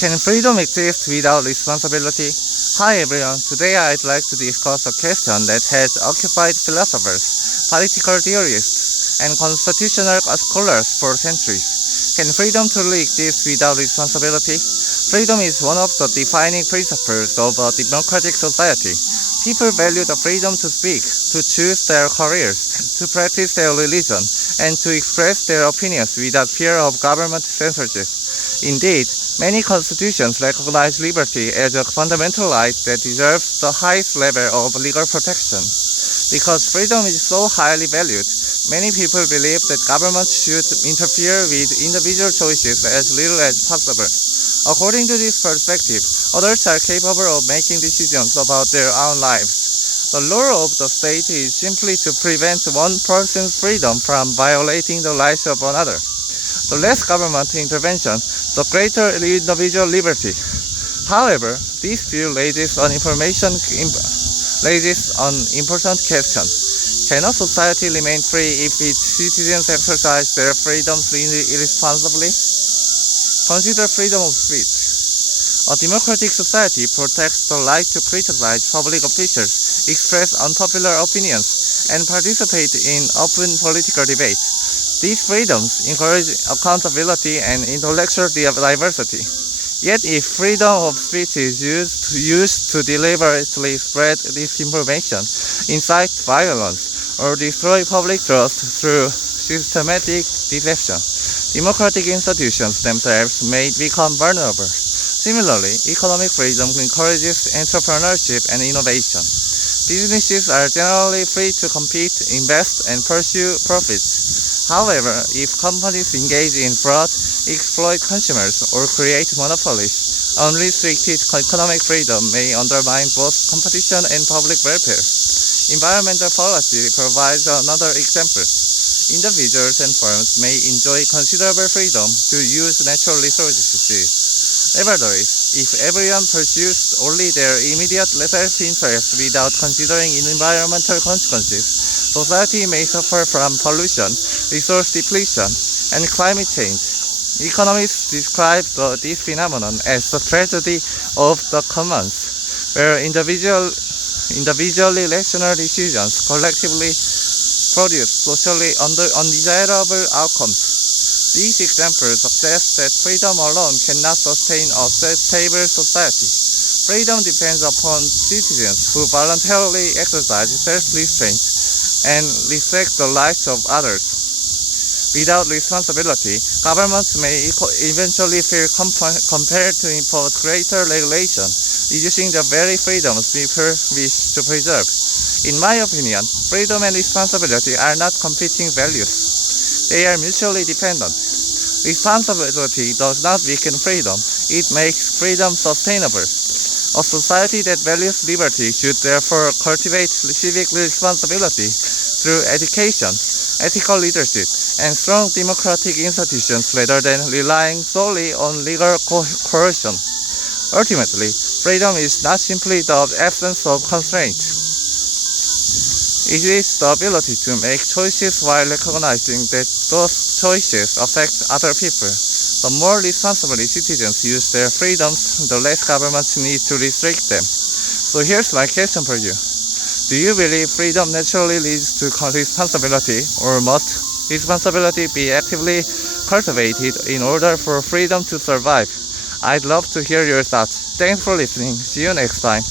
Can freedom exist without responsibility? Hi everyone, today I'd like to discuss a question that has occupied philosophers, political theorists, and constitutional scholars for centuries. Can freedom truly exist without responsibility? Freedom is one of the defining principles of a democratic society. People value the freedom to speak, to choose their careers, to practice their religion, and to express their opinions without fear of government censorship. Indeed, many constitutions recognize liberty as a fundamental right that deserves the highest level of legal protection. Because freedom is so highly valued, many people believe that governments should interfere with individual choices as little as possible. According to this perspective, adults are capable of making decisions about their own lives. The role of the state is simply to prevent one person's freedom from violating the rights of another. The less government intervention, the greater individual liberty. However, this view raises an important question. Can a society remain free if its citizens exercise their freedoms irresponsibly? Consider freedom of speech. A democratic society protects the right to criticize public officials, express unpopular opinions, and participate in open political debate. These freedoms encourage accountability and intellectual diversity. Yet if freedom of speech is used to deliberately spread disinformation, incite violence, or destroy public trust through systematic deception, democratic institutions themselves may become vulnerable. Similarly, economic freedom encourages entrepreneurship and innovation. Businesses are generally free to compete, invest, and pursue profits. However, if companies engage in fraud, exploit consumers, or create monopolies, unrestricted economic freedom may undermine both competition and public welfare. Environmental policy provides another example. Individuals and firms may enjoy considerable freedom to use natural resources. Nevertheless, if everyone pursues only their immediate self-interest without considering environmental consequences, society may suffer from pollution, resource depletion, and climate change. Economists describe this phenomenon as the tragedy of the commons, where individually rational decisions collectively produce socially undesirable outcomes. These examples suggest that freedom alone cannot sustain a stable society. Freedom depends upon citizens who voluntarily exercise self-restraint and respect the rights of others. Without responsibility, governments may eventually feel compelled to impose greater regulation, reducing the very freedoms people wish to preserve. In my opinion, freedom and responsibility are not competing values. They are mutually dependent. Responsibility does not weaken freedom, it makes freedom sustainable. A society that values liberty should therefore cultivate civic responsibility through education, ethical leadership, and strong democratic institutions rather than relying solely on legal coercion. Ultimately, freedom is not simply the absence of constraint. It is the ability to make choices while recognizing that those choices affect other people. The more responsibly citizens use their freedoms, the less governments need to restrict them. So here's my question for you. Do you believe freedom naturally leads to responsibility, or must responsibility be actively cultivated in order for freedom to survive? I'd love to hear your thoughts. Thanks for listening. See you next time.